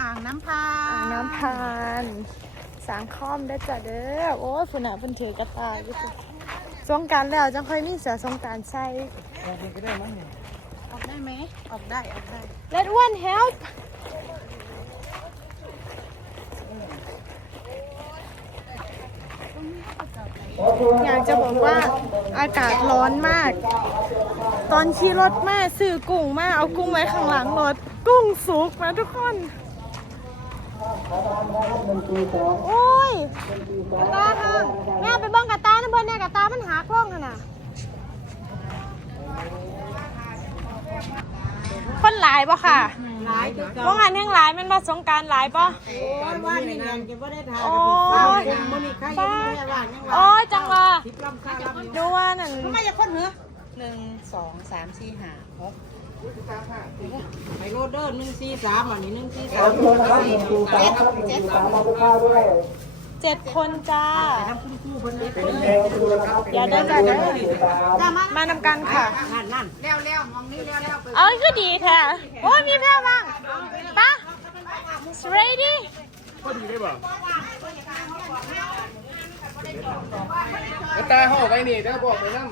อ่างน้ำพาอ่างน้ำพานสางคอมได้อจ้ะเด้อโอ้ยฝุ่นอะเป็นถือกระต่ายอยู่สิสงกรารแล้วจังค่อยมีเสือสงกรารใส่ออกได้ไหมออกได้ออกได้ Let one help อยากจะบอกว่าอากาศร้อนมาก ตอนขี่รถมาซื้อกุ้งมาเอากุ้งไว้ข้างหลังรถ กุ้งสุกนะทุกคน โอ้ยกระตาห่างแม่ไปเบิ่งกระตานะเบิ่งเนี่ยกระตามันหักล่องขนาดคนหลายปะค่ะหลายคือเก่าว่างานแห่งหลายแมันมาสงกรารหลายปะโอ้ยว่านี่ยังจะไม่ได้ทานโอ้ยมันนี่ใครยังไม่ได้ว่างยังโอ้ยจังว่าทิพลำคาลำดูว่านั่น ทำไมจะคนเหรอหนึ่งสองสามสี่ห้าหก ไปโรดเดอร์หนึ่งสี่สามอันนี้หนึ่งสี่สามสี่เจ็ดเจ็ดสามเจ็ดคนจ้าทำคุณครูคนเด็กคนอย่าเดินจ้าเด้อจ้ามามานำกันค่ะนั่นนั่นแล้วแล้วมองนี่แล้วแล้วไปเอ้ยคือดีแท้โอ้ยมีแพ้บ้างปะ ready แล้วตาห่อไปนี่เดี๋ยวบอกไปน้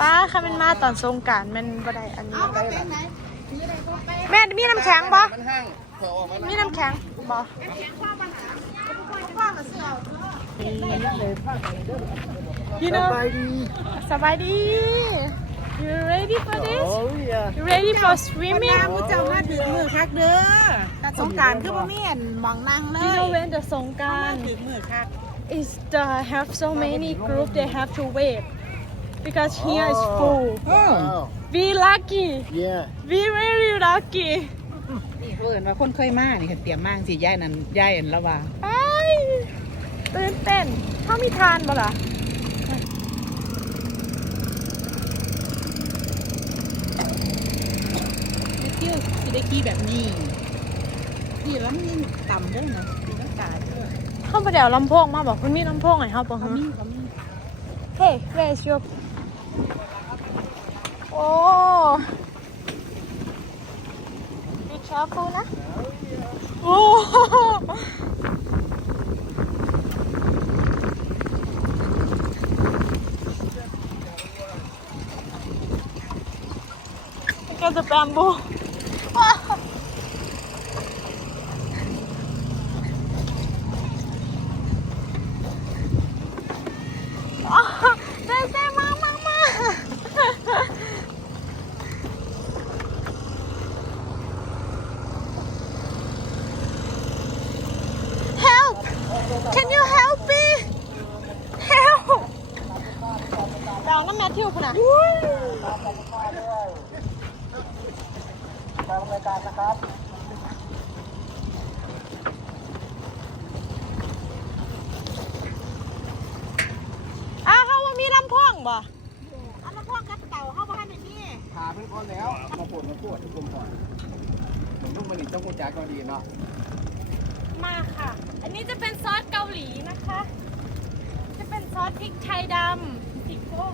ป้าค่ะมันมาตอนสงกรารมันบ่ได้อันนี้แม่มีน้ำแข็งปะำมันห้างเถอะออกมามีน้ำแข็งปะ You know สบายดี You ready for this You ready for swimming เจ้ามาถึงมือคักเด้อสงการคือบ่มีอันมองนั่งเล You ย know when the สงกรารถึงมือคัก is the have so many group they have to wait because here is full. We lucky. Yeah We very lucky. นี่เขาเอินว่าคนเคยมานี่เตรียมมากสิย่ายนั่นย่ายอันละว่าไปตื่นเต้นเขามีทานบ่ล่ะเที่ยวสิได้ขี่แบบนี้ขี่แล้วมันต่ำด้วยนะตีลังกาด้วยเขาไปเดี๋ยวลำโพงมาบอกคุณมีลำโพงไหนเขาบอกเขาฮะมีเขามี Hey where is your โอ้ Be careful นะโอ้ Look at the bamboo. Oh, they say mama, mama. Help! Can you help me? Help! ดาวน้ำแมทธิวคุณอะ อ้าวเขาว่ามีลำโพง บ่อันละพวกกัดเต่าเข้าบ้านในนี่ขาเพิ่งก้อนแล้วมาปวดมาปวดทุกคนก่อนผมต้องมาหนีต้องกุญแจก็ดีเนาะมาค่ะ อันนี้จะเป็นซอสเกาหลีนะคะ จะเป็นซอสพริกไทยดำพริกโป้ง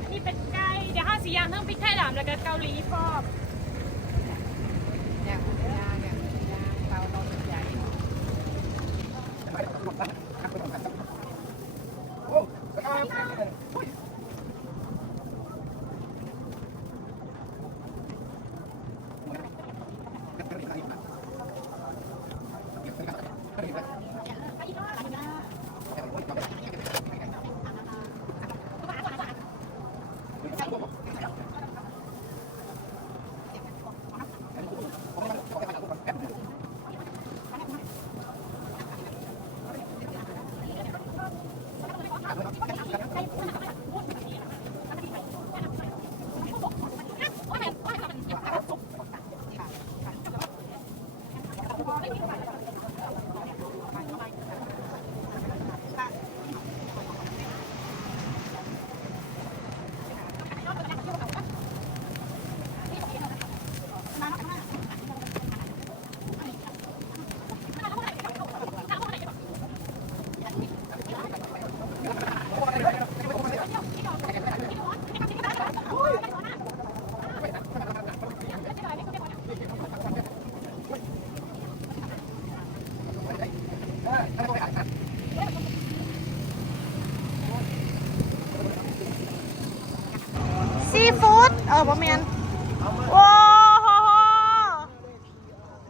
อันนี้เป็นไก่เดี๋ยวห้าสีอย่างทั้งพริกไทยดำแล้วก็เกาหลีพร้อม อบ่แมนโอ้โห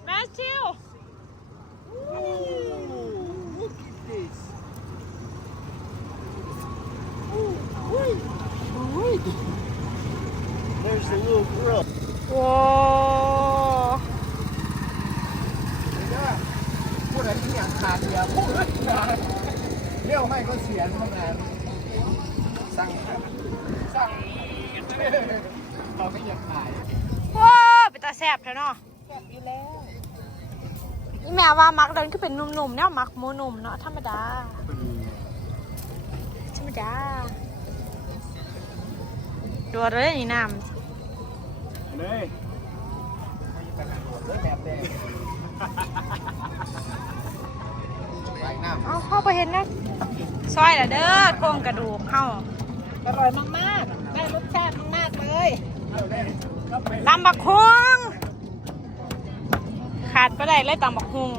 แมทธิว There's the little girl โอ้ พูดอะไรที่อย่างขาดเดียวพูดเรียวไม่ก็เสียนเท่านั้นสั่งสั่งเราไม่อยากขาย ว้าวเป็นตาแซ่บแท้เนาะแซ่บอยู่แล้ว อีแม่ว่ามักเดินคือเป็นหนุ่มๆเนี่ยมักหมูหนุ่มเนาะธรรมดา ธรรมดาดูเลยนี่น้เลยเลยแบบแดงไปน้ำเอาเข้าไปเห็นนะซอยละเด้อโครงกระดูกเข้าอร่อยมากๆได้รสชาติมากๆเลยตำบักฮุง ขาดไปได้เลยตำบักฮุง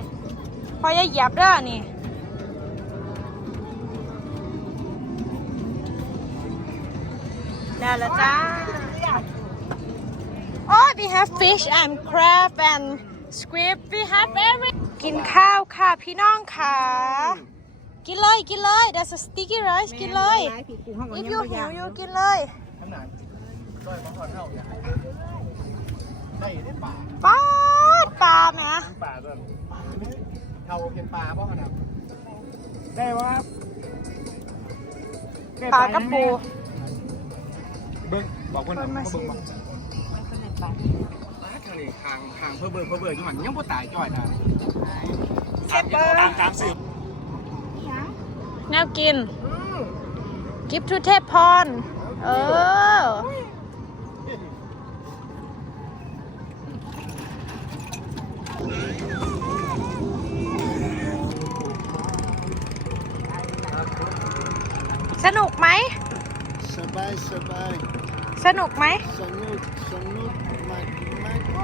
พอจะเหยียบเด้อนี่ได้แล้วจ้า Oh we have fish and crab and squid we have every กินข้าวค่ะพี่น้องค่ะ กินเลยกินเลย There's a sticky rice กินเลย if you หิว you กินเลยำขนาดร้อยบางคนเท่าอย่างได้ได้ป่าป๊าดปลาแหมป่าต้น เท่าเป็นปลาเพราะขนาดได้ว่าปลากระปูเบิ้งบอกคนนั้นเขาเบิ้งบอกปลาทะเลคางคางเพื่อเบิ้งเพื่อเบิ้งอยู่หันยังบ่ตายจ่อยนะเก็บเบอร์ตามตามสืบแนวกิน กิฟทูเทพพร เออ สนุกไหม สบายสบายสนุกไหมสนุกสนุกมากมากโอ้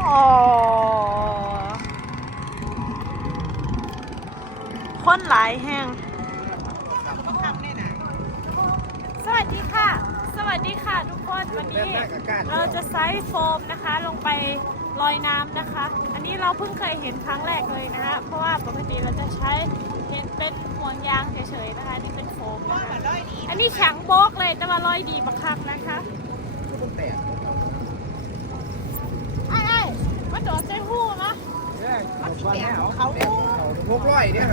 คนหลายแห้งสวัสดีค่ะ สวัสดีค่ะทุกคน วันนี้เราจะไซส์โฟมนะคะลงไป ลอยน้ำนะคะ อันนี้เราเพิ่งเคยเห็นครั้งแรกเลยนะคะเพราะว่าปกติเราจะใช้เห็นเป็นห่วงยางเฉยๆนะคะนี่เป็นโฟมนะคะอันนี้แข็งโบกเลยแต่ว่าลอยดีบักคักนะคะทุกแตกไอ้ไอ้มาโดดใจหู้มะเขาดูพวกร้อยเนี่ย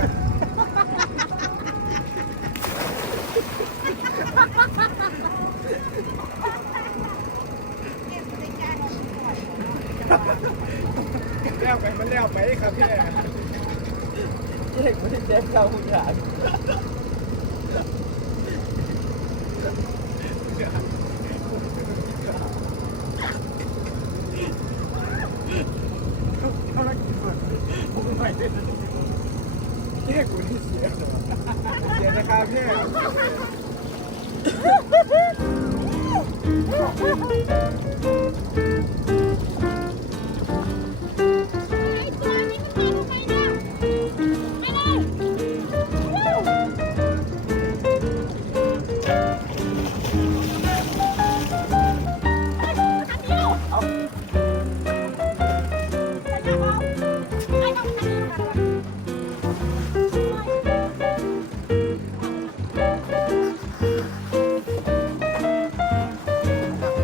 แล้วไป มันแล้วไปครับพี่เด็กไม่เจ็บเราหุ่นหยาด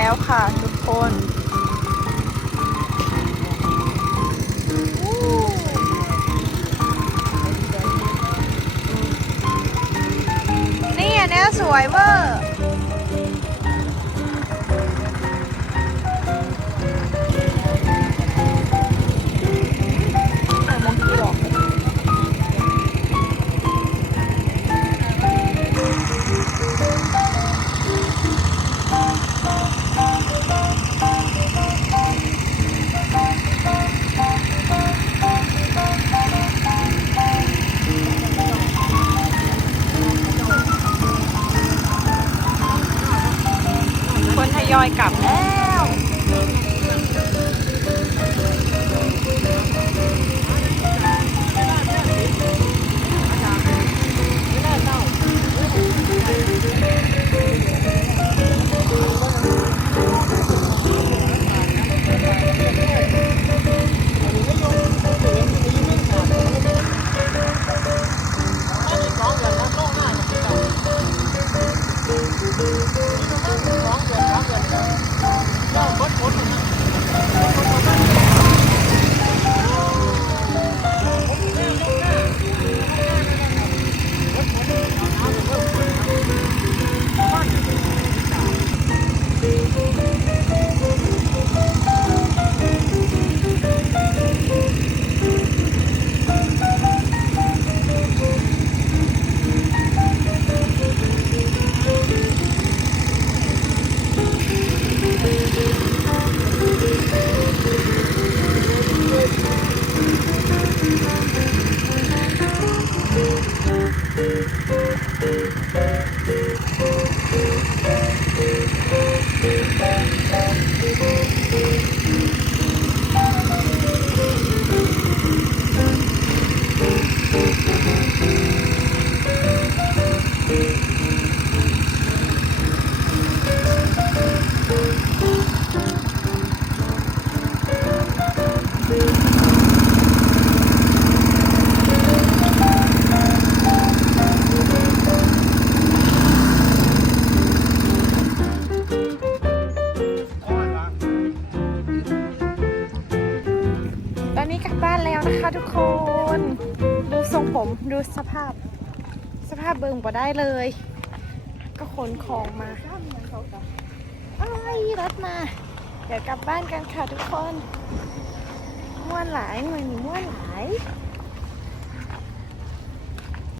แล้วค่ะทุกคนนี่อันนี้สวยเวอร์ ดูสภาพ สภาพเบิ่งบ่ได้เลย ก็ขนของมาอ้รถมา เดี๋ยวกลับบ้านกันค่ะทุกคน ม่วนหลายหน่วยนี่ม่วนหลาย